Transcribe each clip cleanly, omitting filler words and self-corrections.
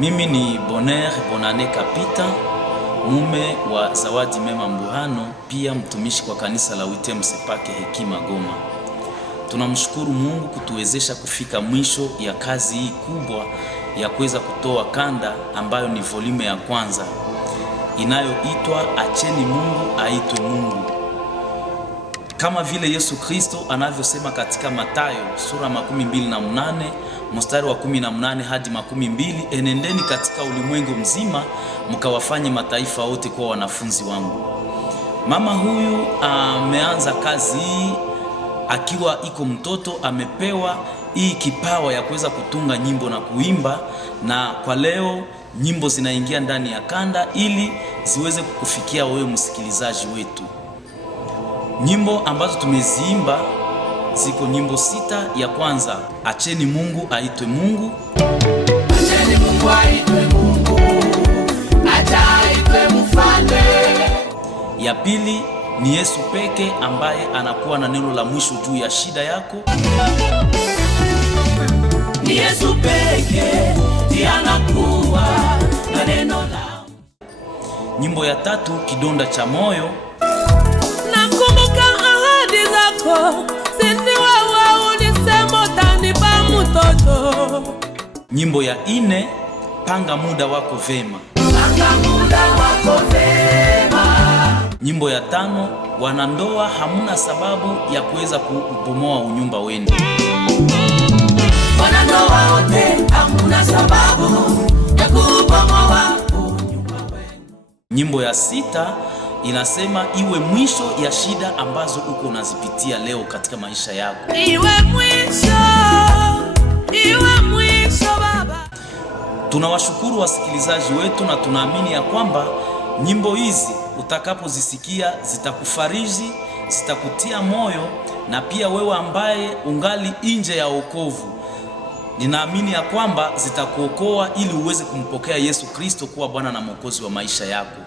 Mimi ni Bonheur Bonane Kapita, mume wa Zawadi Mema Mbuhano, pia mtumishi kwa kanisa la Uitem Sepake Hekima Goma. Tunamshukuru Mungu kutuwezesha kufika mwisho ya kazi hii kubwa ya kuweza kutoa kanda ambayo ni volume ya kwanza inayoitwa Acheni Mungu Aitwe Mungu. Kama vile Yesu Kristo anavyosema katika Mathayo sura 28 mstari wa 18 hadi 20, enendeni katika ulimwengu mzima mkawafanye mataifa wote kuwa wanafunzi wangu. Mama huyu ameanza kazi hii akiwa iko mtoto, amepewa hii kipawa ya kuweza kutunga nyimbo na kuimba, na kwa leo nyimbo zinaingia ndani ya kanda ili ziweze kukufikia wewe msikilizaji wetu. Nyimbo ambazo tumeziimba ziko nyimbo 6. Ya kwanza, Acheni Mungu Aitwe Mungu. Acheni Mungu Aitwe Mungu, acha aitwe Mfalme. Ya pili ni Yesu peke ambaye anakuwa na neno la mwisho juu ya shida yako. Ni Yesu peke ndiye anakuwa na neno la. Nyimbo ya tatu, Kidonda cha Moyo. Nakumbuka ahadi zako, sisi wewe ulisema utanipa mtoto. Nyimbo ya 4, Panga Muda Wako Vema. Panga muda wako vema. Nyimbo ya 5, Wanandoa Hamuna Sababu ya kuweza kubomoa unyumba wenu. Wanandoa wote hamuna sababu ya kubomoa unyumba wenu. Nyimbo ya 6 inasema iwe mwisho ya shida ambazo uko unazipitia leo katika maisha yako. Iwe mwisho Baba. Tunawashukuru wasikilizaji wetu na tunaamini ya kwamba nyimbo hizi utakapozisikia zitakufariji, zitakutia moyo, na pia wewe ambaye ungali nje ya wokovu, ninaamini ya kwamba zitakuokoa ili uweze kumpokea Yesu Kristo kuwa Bwana na Mwokozi wa maisha yako.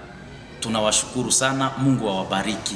Tunawashukuru sana. Mungu awabariki.